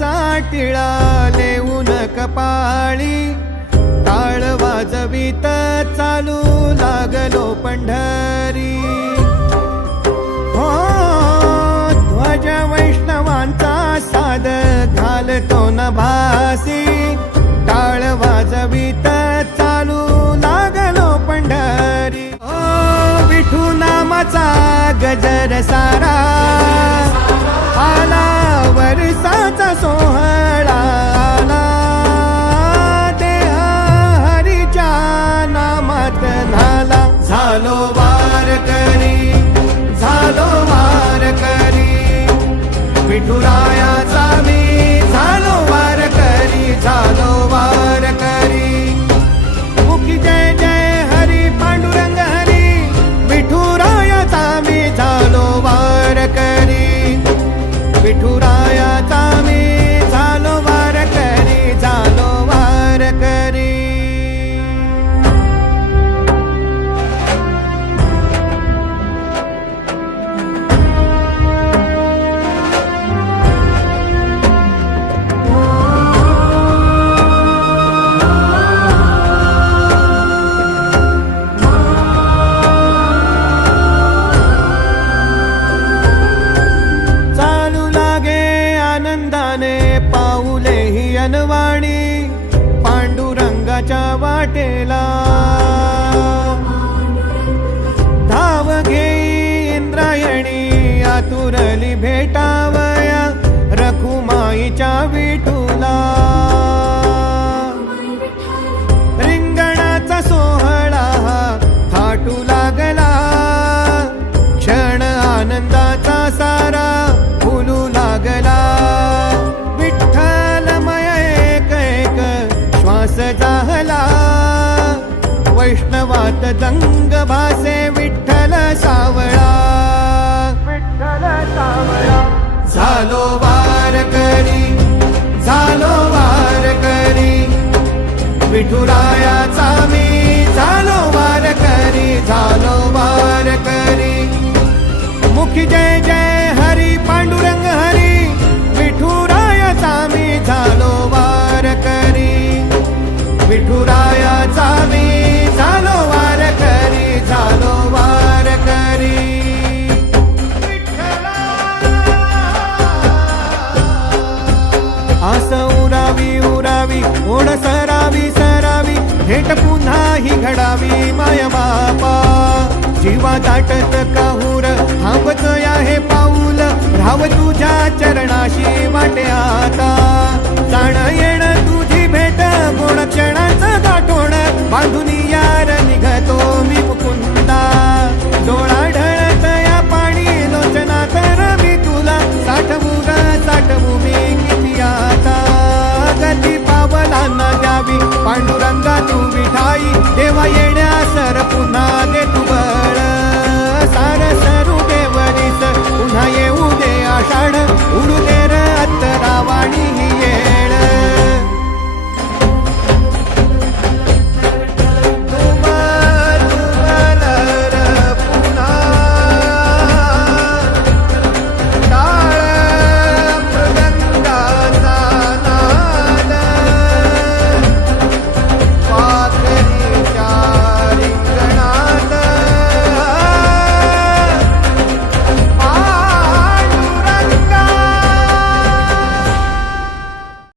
नामाचा टिळा लेऊन कपाळी टाळ वाजवीत चालू लागलो पंढरी हो ध्वज वैष्णवांचा साद घालतो न भासी टाळ वाजवीत चालू लागलो पंढरी ओ विठू नामाचा गजर सारा आला वर्षाचा सोहळा आला देह हरीच्या नामात झाला झालो वारकरी झालो वारकरी विठुरायाचा मी झालो वारकरी झालो वारकरी मुखी जय जय हरी पांडुरंग हरी विठुरायाचा मी झालो वारकरी विठुरायाचा मी झालो वारकरी झालो वारकरी पाऊले ही अनवाणी पांडुरंगाच्या वाटेला धाव घेई इंद्रायणी आतुरली भेटावया रखुमाईच्या विठूला रिंगणाचा सोहळा थाटू लागला क्षण आनंदाचा सारा फुलू लागला जाहला वैष्णवात दंग भासे विठ्ठल सावळा विठ्ठल सावळा झालो वारकरी झालो वारकरी विठुरायाचा मी झालो वारकरी झालो वारकरी मुखी जय जय हरी पांडुरंग हरी विठुरायाचा मी झालो वारकरी विठुरायाचा मी झालो वारकरी झालो वारकरी आस उरावी उरावी ओढ सरावी सरावी भेट पुन्हा ही घडावी माय बापा जीवा दाटत काहूर थांबत आहे पाऊल राव तुझ्या चरणाशी वाटे